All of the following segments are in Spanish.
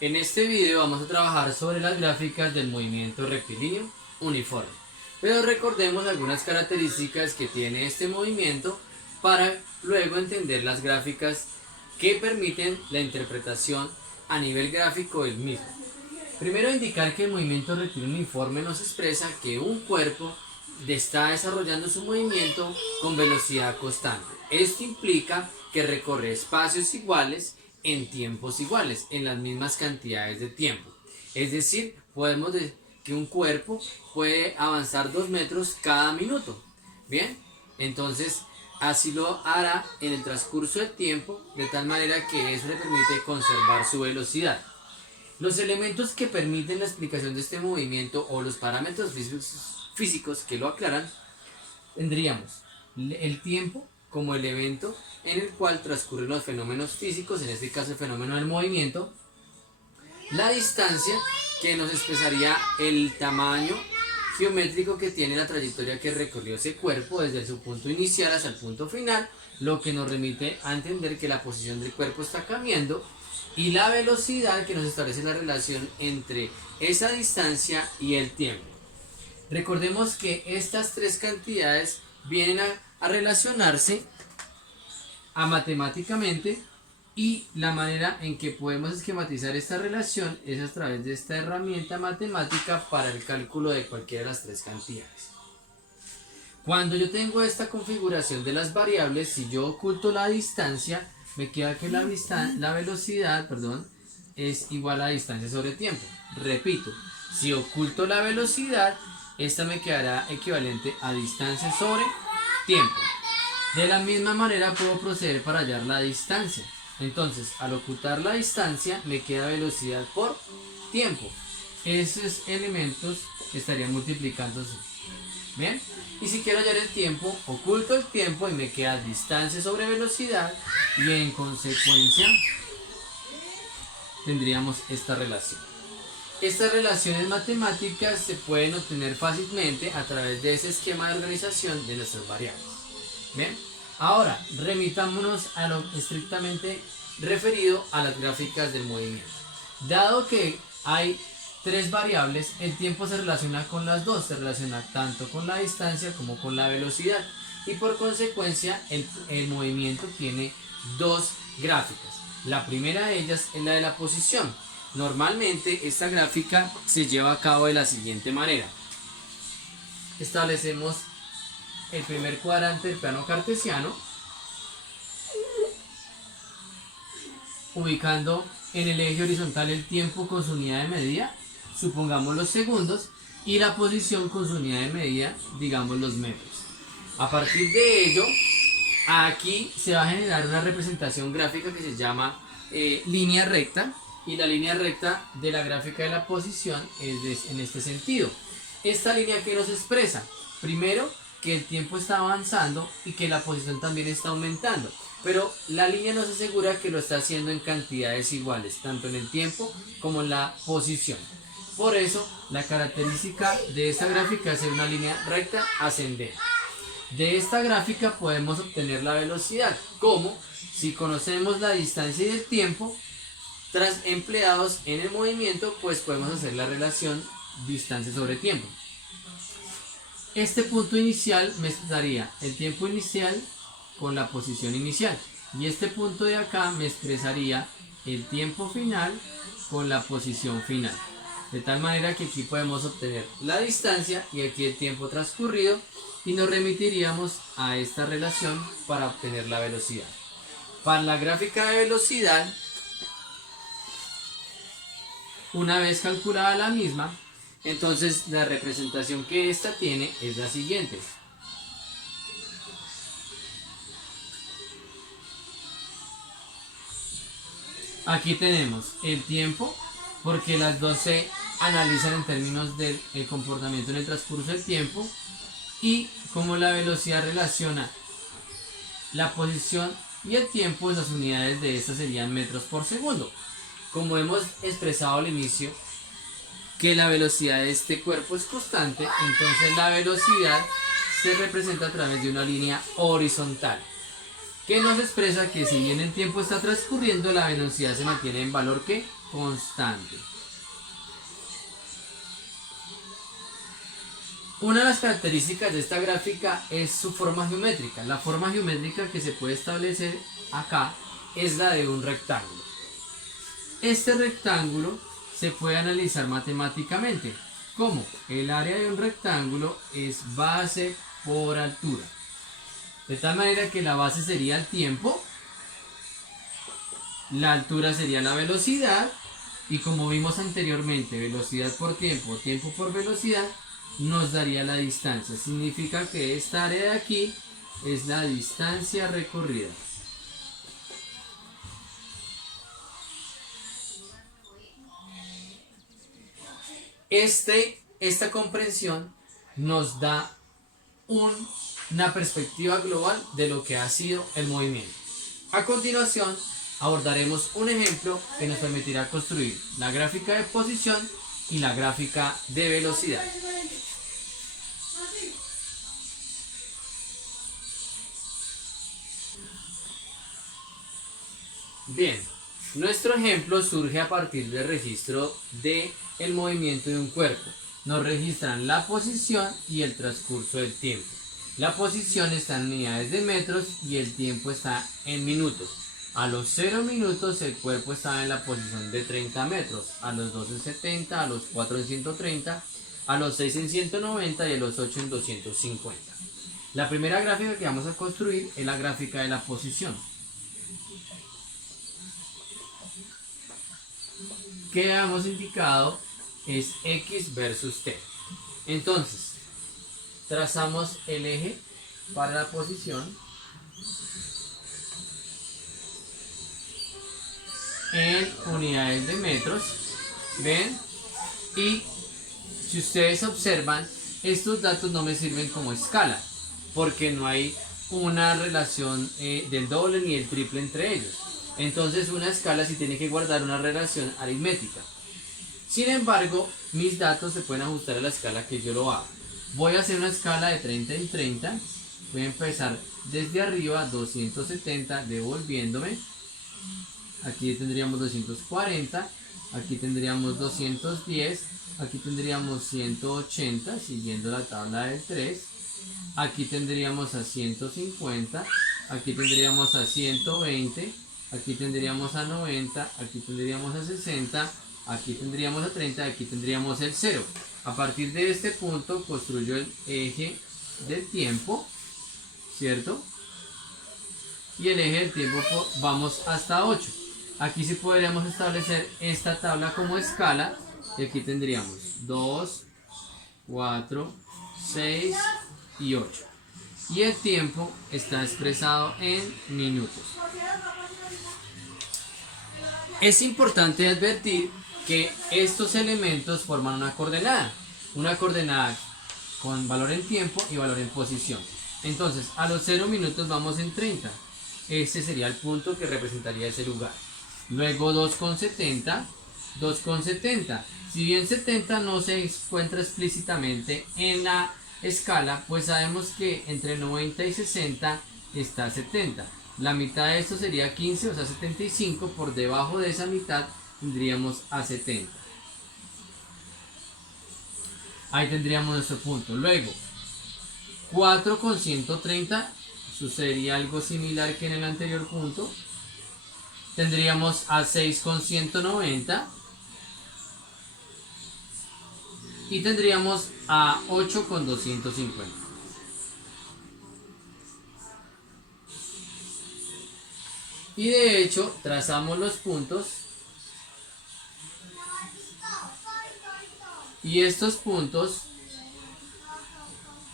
En este video vamos a trabajar sobre las gráficas del movimiento rectilíneo uniforme. Pero recordemos algunas características que tiene este movimiento para luego entender las gráficas que permiten la interpretación a nivel gráfico del mismo. Primero, indicar que el movimiento rectilíneo uniforme nos expresa que un cuerpo está desarrollando su movimiento con velocidad constante. Esto implica que recorre espacios iguales en tiempos iguales, en las mismas cantidades de tiempo. Es decir, podemos decir que un cuerpo puede avanzar 2 metros cada minuto. Bien, entonces así lo hará en el transcurso del tiempo, de tal manera que eso le permite conservar su velocidad. Los elementos que permiten la explicación de este movimiento o los parámetros físicos que lo aclaran, tendríamos el tiempo como el evento en el cual transcurren los fenómenos físicos, en este caso el fenómeno del movimiento, la distancia, que nos expresaría el tamaño geométrico que tiene la trayectoria que recorrió ese cuerpo desde su punto inicial hasta el punto final, lo que nos remite a entender que la posición del cuerpo está cambiando, y la velocidad, que nos establece la relación entre esa distancia y el tiempo. Recordemos que estas tres cantidades vienen a relacionarse matemáticamente, y la manera en que podemos esquematizar esta relación es a través de esta herramienta matemática para el cálculo de cualquiera de las tres cantidades. Cuando yo tengo esta configuración de las variables, si yo oculto la distancia, me queda que la velocidad, es igual a distancia sobre tiempo. Repito, si oculto la velocidad, esta me quedará equivalente a distancia sobre tiempo. De la misma manera puedo proceder para hallar la distancia. Entonces, al ocultar la distancia, me queda velocidad por tiempo. Esos elementos estarían multiplicándose. ¿Bien? Y si quiero hallar el tiempo, oculto el tiempo y me queda distancia sobre velocidad, y en consecuencia tendríamos esta relación. Estas relaciones matemáticas se pueden obtener fácilmente a través de ese esquema de organización de nuestras variables. Bien, ahora remitámonos a lo estrictamente referido a las gráficas del movimiento. Dado que hay tres variables, el tiempo se relaciona con las dos, se relaciona tanto con la distancia como con la velocidad, y por consecuencia el movimiento tiene dos gráficas. La primera de ellas es la de la posición. Normalmente esta gráfica se lleva a cabo de la siguiente manera. Establecemos el primer cuadrante del plano cartesiano, ubicando en el eje horizontal el tiempo con su unidad de medida, supongamos los segundos, y la posición con su unidad de medida, digamos los metros. A partir de ello, aquí se va a generar una representación gráfica que se llama línea recta, y la línea recta de la gráfica de la posición es en este sentido. Esta línea que nos expresa, primero, que el tiempo está avanzando y que la posición también está aumentando, pero la línea nos asegura que lo está haciendo en cantidades iguales, tanto en el tiempo como en la posición. Por eso, la característica de esta gráfica es ser una línea recta ascendente. De esta gráfica podemos obtener la velocidad, como si conocemos la distancia y el tiempo tras empleados en el movimiento, pues podemos hacer la relación distancia sobre tiempo. Este punto inicial me daría el tiempo inicial con la posición inicial, y este punto de acá me expresaría el tiempo final con la posición final, de tal manera que aquí podemos obtener la distancia y aquí el tiempo transcurrido, y nos remitiríamos a esta relación para obtener la velocidad. Para la gráfica de velocidad, una vez calculada la misma, entonces la representación que esta tiene es la siguiente. Aquí tenemos el tiempo, porque las dos se analizan en términos del comportamiento en el transcurso del tiempo, y como la velocidad relaciona la posición y el tiempo, las unidades de esta serían metros por segundo. Como hemos expresado al inicio que la velocidad de este cuerpo es constante, entonces la velocidad se representa a través de una línea horizontal. que nos expresa que si bien el tiempo está transcurriendo, la velocidad se mantiene en valor que constante. Una de las características de esta gráfica es su forma geométrica. La forma geométrica que se puede establecer acá es la de un rectángulo. Este rectángulo se puede analizar matemáticamente. ¿Cómo? El área de un rectángulo es base por altura. De tal manera que la base sería el tiempo, la altura sería la velocidad, y como vimos anteriormente, velocidad por tiempo, tiempo por velocidad, nos daría la distancia. Significa que esta área de aquí es la distancia recorrida. Esta comprensión nos da una perspectiva global de lo que ha sido el movimiento. A continuación, abordaremos un ejemplo que nos permitirá construir la gráfica de posición y la gráfica de velocidad. Bien, nuestro ejemplo surge a partir del registro del movimiento de un cuerpo. Nos registran la posición y el transcurso del tiempo. La posición está en unidades de metros y el tiempo está en minutos. A los 0 minutos el cuerpo estaba en la posición de 30 metros, a los 2 en 70, a los 4 en 130, a los 6 en 190 y a los 8 en 250. La primera gráfica que vamos a construir es la gráfica de la posición, que hemos indicado es X versus T. Entonces, trazamos el eje para la posición en unidades de metros. ¿Ven? Y si ustedes observan, estos datos no me sirven como escala, porque no hay una relación del doble ni el triple entre ellos. Entonces una escala sí tiene que guardar una relación aritmética. Sin embargo, mis datos se pueden ajustar a la escala que yo lo hago. Voy a hacer una escala de 30 en 30. Voy a empezar desde arriba, 270, devolviéndome. Aquí tendríamos 240, aquí tendríamos 210, aquí tendríamos 180, siguiendo la tabla del 3. Aquí tendríamos a 150, aquí tendríamos a 120, aquí tendríamos a 90, aquí tendríamos a 60, aquí tendríamos a 30, aquí tendríamos el 0. A partir de este punto construyo el eje del tiempo, ¿cierto? Y el eje del tiempo vamos hasta 8. Aquí sí podríamos establecer esta tabla como escala, y aquí tendríamos 2, 4, 6 y 8. Y el tiempo está expresado en minutos. Es importante advertir que estos elementos forman una coordenada con valor en tiempo y valor en posición. Entonces, a los 0 minutos vamos en 30. Este sería el punto que representaría ese lugar. Luego 2,70. 2,70. Si bien 70 no se encuentra explícitamente en la escala, pues sabemos que entre 90 y 60 está 70. La mitad de esto sería 15, o sea 75. Por debajo de esa mitad tendríamos a 70. Ahí tendríamos nuestro punto. Luego 4,130 sucedería algo similar que en el anterior punto. Tendríamos a 6,190 y tendríamos a 8,250. Y de hecho trazamos los puntos, y estos puntos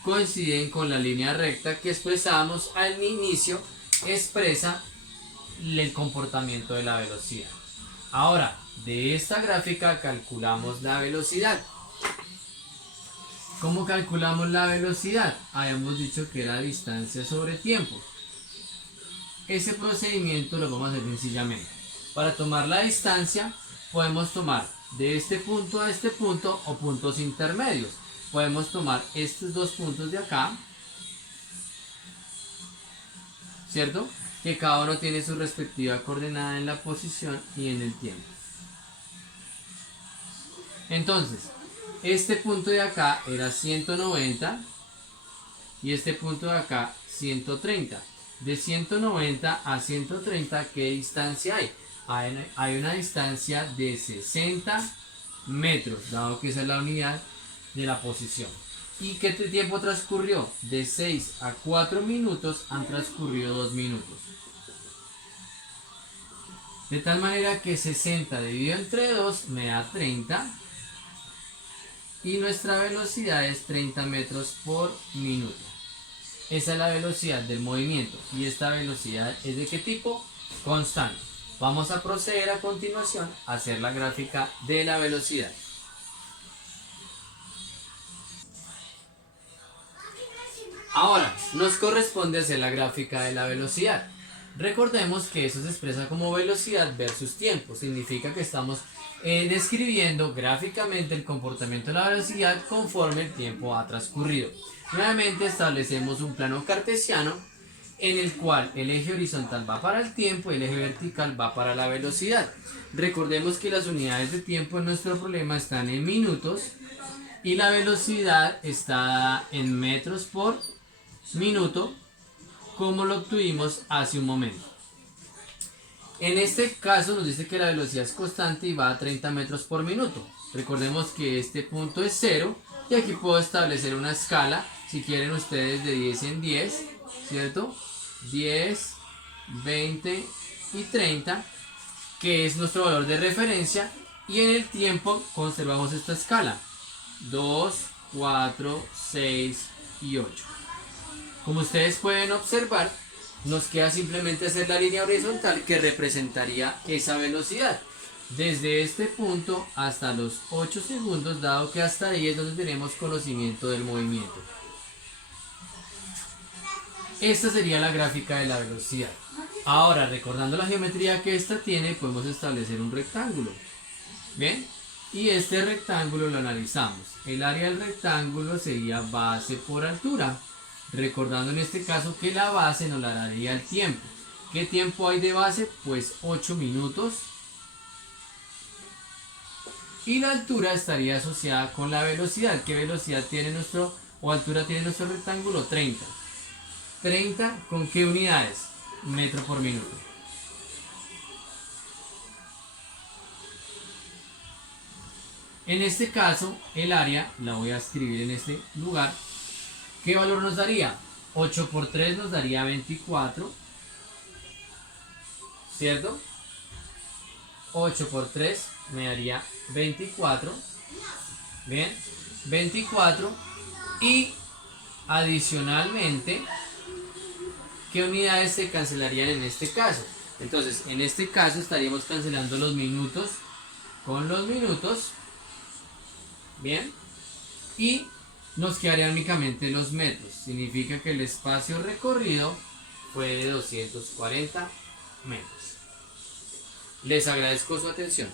coinciden con la línea recta que expresamos al inicio, expresa el comportamiento de la velocidad. Ahora, de esta gráfica calculamos la velocidad. ¿Cómo calculamos la velocidad? Habíamos dicho que era distancia sobre tiempo. Ese procedimiento lo vamos a hacer sencillamente. Para tomar la distancia, podemos tomar de este punto a este punto o puntos intermedios. Podemos tomar estos dos puntos de acá, ¿cierto? que cada uno tiene su respectiva coordenada en la posición y en el tiempo. Entonces, este punto de acá era 190 y este punto de acá 130. De 190 a 130, ¿qué distancia hay? Hay una distancia de 60 metros, dado que esa es la unidad de la posición. ¿Y qué tiempo transcurrió? De 6 a 4 minutos han transcurrido 2 minutos. De tal manera que 60 dividido entre 2 me da 30. Y nuestra velocidad es 30 metros por minuto. Esa es la velocidad del movimiento. ¿Y esta velocidad es de qué tipo? Constante. Vamos a proceder a continuación a hacer la gráfica de la velocidad. Ahora, nos corresponde hacer la gráfica de la velocidad. Recordemos que eso se expresa como velocidad versus tiempo. Significa que estamos describiendo gráficamente el comportamiento de la velocidad conforme el tiempo ha transcurrido. Nuevamente establecemos un plano cartesiano en el cual el eje horizontal va para el tiempo y el eje vertical va para la velocidad. Recordemos que las unidades de tiempo en nuestro problema están en minutos y la velocidad está en metros por minuto, como lo obtuvimos hace un momento. En este caso nos dice que la velocidad es constante y va a 30 metros por minuto. Recordemos que este punto es 0 y aquí puedo establecer una escala, si quieren ustedes, de 10 en 10, ¿cierto? 10, 20 y 30, que es nuestro valor de referencia, y en el tiempo conservamos esta escala, 2, 4, 6 y 8. Como ustedes pueden observar, nos queda simplemente hacer la línea horizontal que representaría esa velocidad. Desde este punto hasta los 8 segundos, dado que hasta ahí es donde tenemos conocimiento del movimiento. Esta sería la gráfica de la velocidad. Ahora, recordando la geometría que esta tiene, podemos establecer un rectángulo. ¿Bien? Y este rectángulo lo analizamos. El área del rectángulo sería base por altura. Recordando en este caso que la base nos la daría el tiempo. ¿Qué tiempo hay de base? Pues 8 minutos. Y la altura estaría asociada con la velocidad. ¿Qué velocidad tiene altura tiene nuestro rectángulo? 30. 30 ¿con qué unidades? Metro por minuto. En este caso, el área la voy a escribir en este lugar. ¿Qué valor nos daría? 8 por 3 nos daría 24, ¿cierto? 8 por 3 me daría 24, bien, 24, y adicionalmente, ¿qué unidades se cancelarían en este caso? Entonces, en este caso estaríamos cancelando los minutos con los minutos, bien, y nos quedarían únicamente los metros. Significa que el espacio recorrido fue de 240 metros. Les agradezco su atención.